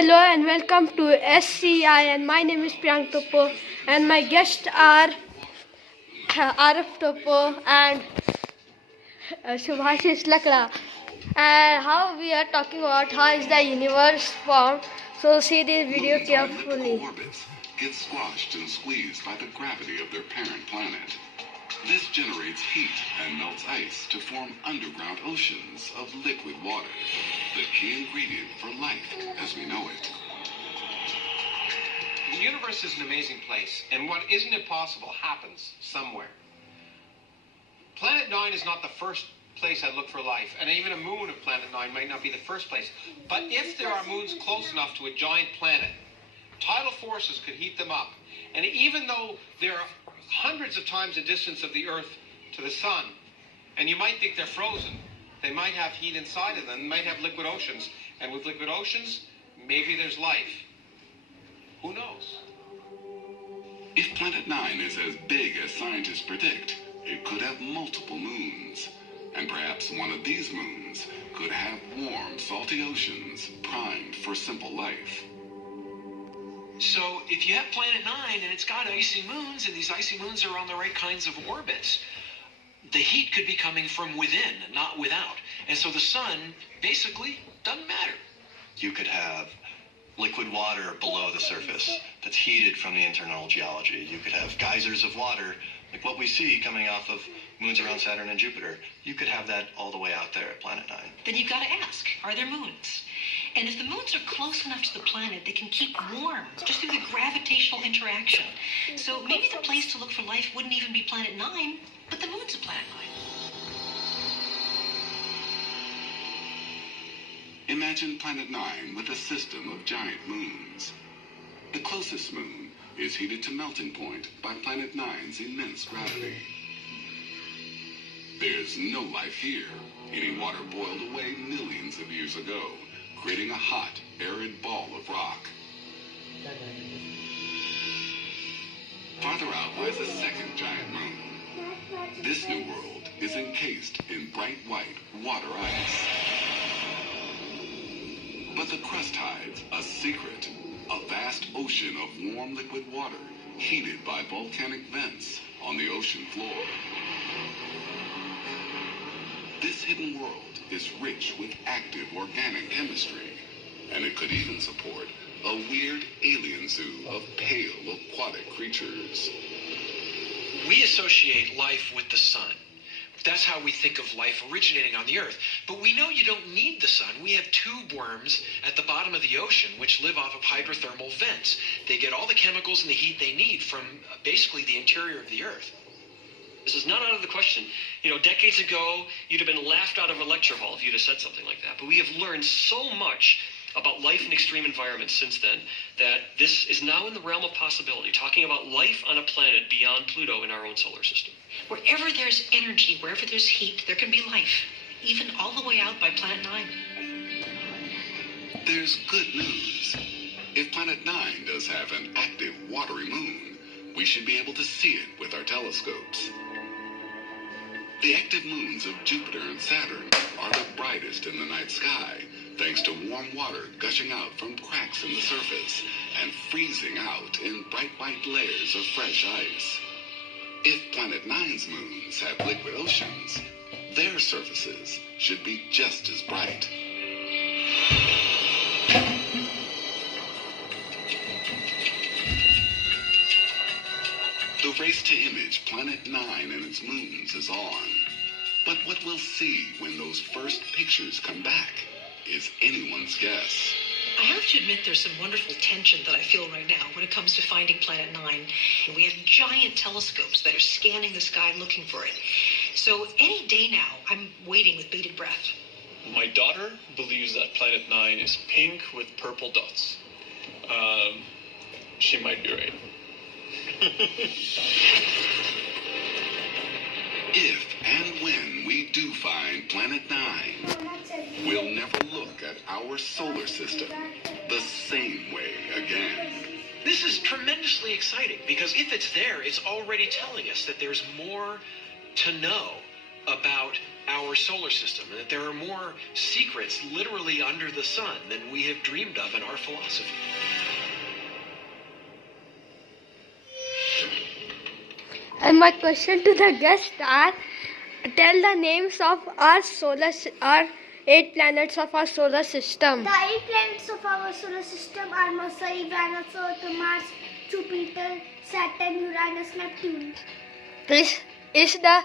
Hello and welcome to SCI, and my name is Priyank Topo and my guests are Arif Topo and Subhashish Lakra, and how we are talking about how is the universe formed. So see this video carefully. Orbits get squashed and squeezed by the gravity of their parent planet. This generates heat and melts ice to form underground oceans of liquid water, the key ingredient for life as we know it. The universe is an amazing place, and what isn't impossible happens somewhere. Planet 9 is not the first place I'd look for life, and even a moon of Planet 9 might not be the first place. But if there are moons close enough to a giant planet, tidal forces could heat them up. And even though they're hundreds of times the distance of the Earth to the Sun, and you might think they're frozen, they might have heat inside of them, they might have liquid oceans. And with liquid oceans, maybe there's life. Who knows? If Planet 9 is as big as scientists predict, it could have multiple moons. And perhaps one of these moons could have warm, salty oceans primed for simple life. So if you have Planet 9 and it's got icy moons, and these icy moons are on the right kinds of orbits, the heat could be coming from within, not without. And so the sun basically doesn't matter. You could have liquid water below the surface that's heated from the internal geology. You could have geysers of water, like what we see coming off of moons around Saturn and Jupiter. You could have that all the way out there at Planet 9. Then you've got to ask, are there moons? And if the moons are close enough to the planet, they can keep warm just through the gravitational interaction. So maybe the place to look for life wouldn't even be Planet 9, but the moons of Planet 9. Imagine Planet 9 with a system of giant moons. The closest moon is heated to melting point by Planet 9's immense gravity. There's no life here. Any water boiled away millions of years ago, creating a hot, arid ball of rock. Farther out lies a second giant moon. This new world is encased in bright white water ice. But the crust hides a secret, a vast ocean of warm liquid water heated by volcanic vents on the ocean floor. This hidden world is rich with active organic chemistry, and it could even support a weird alien zoo of pale aquatic creatures. We associate life with the sun. That's how we think of life originating on the Earth. But we know you don't need the sun. We have tube worms at the bottom of the ocean which live off of hydrothermal vents. They get all the chemicals and the heat they need from basically the interior of the Earth. This is not out of the question. You know, decades ago, you'd have been laughed out of a lecture hall if you'd have said something like that. But we have learned so much about life in extreme environments since then that this is now in the realm of possibility, talking about life on a planet beyond Pluto in our own solar system. Wherever there's energy, wherever there's heat, there can be life, even all the way out by Planet 9. There's good news. If Planet 9 does have an active watery moon, we should be able to see it with our telescopes. The active moons of Jupiter and Saturn are the brightest in the night sky, thanks to warm water gushing out from cracks in the surface and freezing out in bright white layers of fresh ice. If Planet 9's moons have liquid oceans, their surfaces should be just as bright. The race to image Planet 9 and its moons is on. But what we'll see when those first pictures come back is anyone's guess. I have to admit there's some wonderful tension that I feel right now when it comes to finding Planet 9. And we have giant telescopes that are scanning the sky looking for it. So any day now, I'm waiting with bated breath. My daughter believes that Planet 9 is pink with purple dots. She might be right. If and when we do find Planet 9, we'll never look at our solar system the same way again. This is tremendously exciting because if it's there, it's already telling us that there's more to know about our solar system, and that there are more secrets literally under the sun than we have dreamed of in our philosophy. And my question to the guests are, tell the names of our 8 planets of our solar system. The 8 planets of our solar system are Mercury, Venus, Earth, Mars, Jupiter, Saturn, Uranus, Neptune. Is the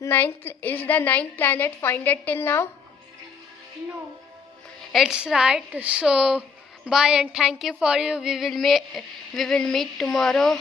ninth planet found till now? No. It's right. So bye and thank you for you. We will meet tomorrow.